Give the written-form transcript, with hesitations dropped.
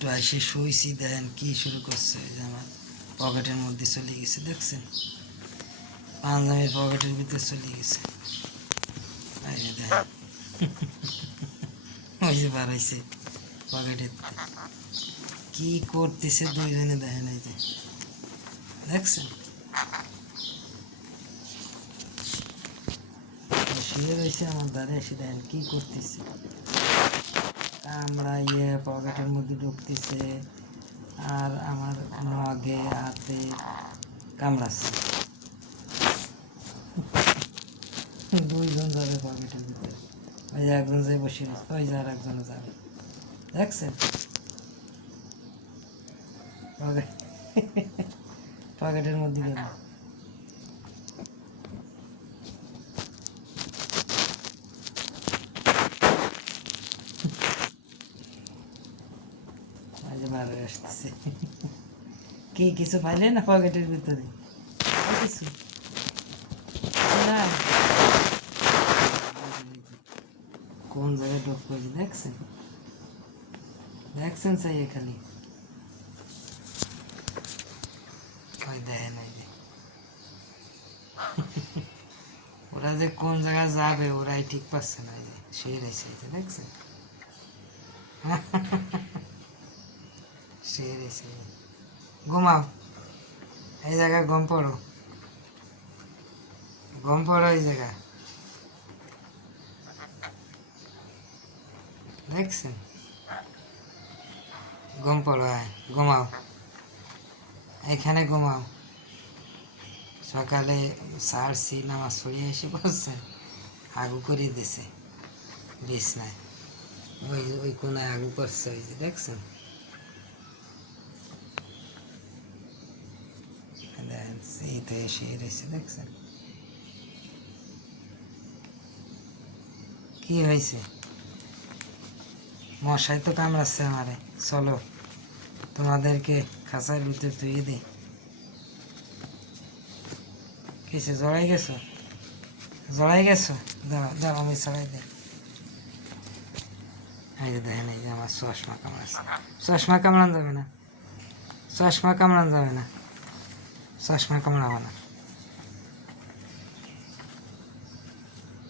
একটু আইসে শুইছি, দেখেন কি শুরু করছে। ওই যে আমার পকেটের মধ্যে চলে গেছে, দেখছেন, পাঞ্জাবির পকেটের ভিতরে চলে গেছে। এই যে দেখেন, ওই যে বার হয়েছে পকেটের, কি করতেছে দুইজনে, দেখেন এই যে দেখছেন। শুয়ে রয়েছে আমার দ্বারে, এসে দেখেন কি করতেছে, কামড়াইয়ে পকেটের মধ্যে ঢুকতেছে আর আমার নগে হাতে কামড়াচ্ছে। দুইজন যাবে পকেটের ভিতরে, ওই যে একজন যে বসে রয়েছে, ওই যে আর একজনে যাবে, দেখছেন পকেটের মধ্যে গেল। ভালো আসতেছে, কি কিছু পাইলে না পকেটের ভিতরে কিছু না, কোন জায়গায় ঢোক করেছি দেখছেন, দেখছেন চাই খালি ওই দেখেন, ওই যে ওরা যে কোন জায়গায় যাবে ওরাই ঠিক পাচ্ছে না, ওই যে সেই রয়েছে, দেখছেন সেই রয়েছে। ঘুমাও, এই জায়গায় গম পড়ো, গম পড়ো এই জায়গা, দেখছেন, গম পড়ো, আয় ঘুমাও, এখানে ঘুমাও। সকালে সারছি, নামাজ পড়িয়ে এসে বলছে আগু করে দিছে বিছনায়, ওই ওই কোনায় আগু করছে, ওই যে দেখছেন, এই তো এসে রয়েছে, দেখছেন কি হয়েছে, মশাই তো কামড়াচ্ছে আমারে, চলো তোমাদেরকে খাঁচার ভিতরে ধুয়ে দিই। কিছু জড়াই গেছো, জড়াই গেছো, দাঁড়াও দাঁড়াও আমি ছড়াই দিই। এই যে দেখেন, এই যে আমার চশমা কামড়াচ্ছে, চশমা কামড়ানো যাবে না, চশমা কামড়ানো যাবে না, চশমা কামড়াবো না।